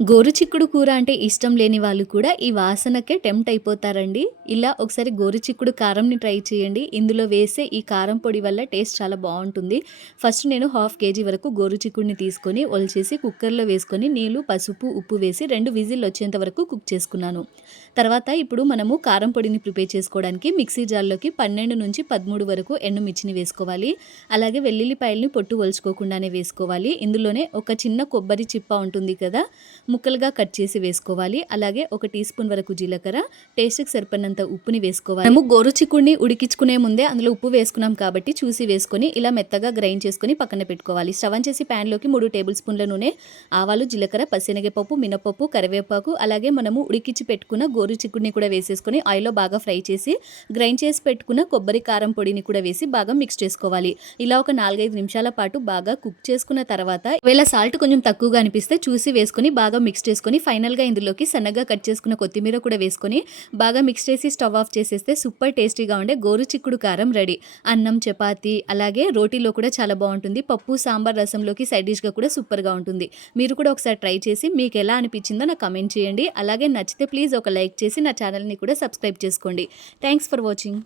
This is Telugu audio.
గోరుచిక్కుడు కూర అంటే ఇష్టం లేని వాళ్ళు కూడా ఈ వాసనకే టెంప్ట్ అయిపోతారండి. ఇలా ఒకసారి గోరుచిక్కుడు కారంని ట్రై చేయండి. ఇందులో వేసే ఈ కారం పొడి వల్ల టేస్ట్ చాలా బావుంటుంది. ఫస్ట్ నేను హాఫ్ కేజీ వరకు గోరుచిక్కుడిని తీసుకొని ఒలిచేసి కుక్కర్‌లో వేసుకొని నీళ్లు, పసుపు, ఉప్పు వేసి 2 విజిల్లు వచ్చేంత వరకు కుక్ చేసుకున్నాను. తర్వాత ఇప్పుడు మనము కారం పొడిని ప్రిపేర్ చేసుకోవడానికి మిక్సీ జార్‌లోకి 12-13 వరకు ఎండుమిర్చిని వేసుకోవాలి. అలాగే వెల్లుల్లిపాయలని పొట్టు ఒలుచుకోకుండానే వేసుకోవాలి. ఇందులోనే ఒక చిన్న కొబ్బరి చిప్ప ఉంటుంది కదా! ముక్కలుగా కట్ చేసి వేసుకోవాలి. అలాగే ఒక టీ స్పూన్ వరకు జీలకర్ర, టేస్ట్‌కి సరిపడినంత ఉప్పుని వేసుకోవాలి. మనము గోరుచిక్కుడిని ఉడికించుకునే ముందే అందులో ఉప్పు వేసుకున్నాం కాబట్టి చూసి వేసుకొని ఇలా మెత్తగా గ్రైండ్ చేసుకొని పక్కన పెట్టుకోవాలి. స్టవ్ ఆన్ చేసి ప్యాన్‌లోకి 3 టేబుల్ స్పూన్ల నూనె, ఆవాలు, జీలకర్ర, పచ్చెనగపప్పు, మినపప్పు, కరివేపాకు అలాగే మనము ఉడికించి పెట్టుకున్న గోరుచిక్కుడిని కూడా వేసేసుకొని ఆయిల్‌లో బాగా ఫ్రై చేసి గ్రైండ్ చేసి పెట్టుకున్న కొబ్బరి కారం పొడిని కూడా వేసి బాగా మిక్స్ చేసుకోవాలి. ఇలా ఒక 4, 5 నిమిషాల పాటు బాగా కుక్ చేసుకున్న తర్వాత ఒకవేళ సాల్ట్ కొంచెం తక్కువగా అనిపిస్తే చూసి వేసుకొని బాగా మిక్స్ చేసుకొని ఫైనల్‌గా ఇందులోకి సన్నగా కట్ చేసుకున్న కొత్తిమీర కూడా వేసుకొని బాగా మిక్స్ చేసి స్టవ్ ఆఫ్ చేసేస్తే సూపర్ టేస్టీగా ఉండే గోరుచిక్కుడు కారం రెడీ. అన్నం, చపాతీ అలాగే రోటీలో కూడా చాలా బావుంటుంది. పప్పు, సాంబార్, రసంలోకి సైడ్ డిష్‌గా కూడా సూపర్‌గా ఉంటుంది. మీరు కూడా ఒకసారి ట్రై చేసి మీకు ఎలా అనిపించిందో నాకు కామెంట్ చేయండి. అలాగే నచ్చితే ప్లీజ్ ఒక లైక్ చేసి నా ఛానల్‌ని కూడా సబ్స్క్రైబ్ చేసుకోండి. Thanks for watching.